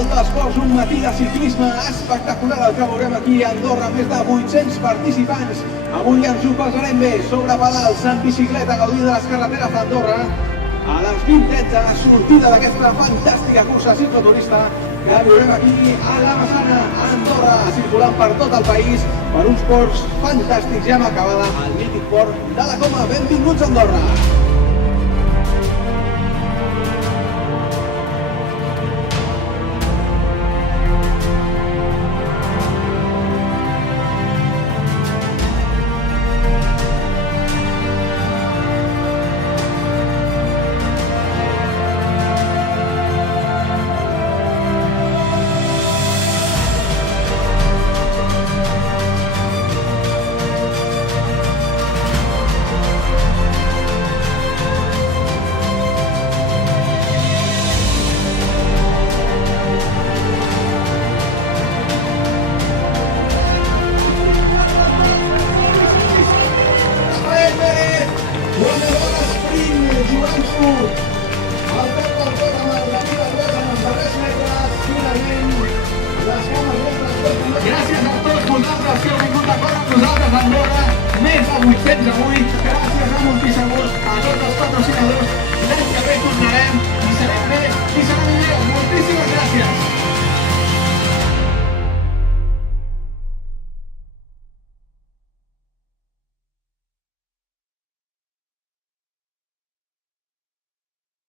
Mundial d'Esports, un matí de ciclisme espectacular el que veurem aquí a Andorra, més de 800 participants. Avui ens ho passarem bé, sobre pedals, en bicicleta, gaudint de les carreteres d'Andorra. A les 20:30, sortida d'aquesta fantàstica cursa cicloturista que veurem aquí a la Massana, a Andorra, circulant per tot el país, per uns ports fantàstics. Ja hem acabat al mític port de la Coma. Benvinguts a Andorra!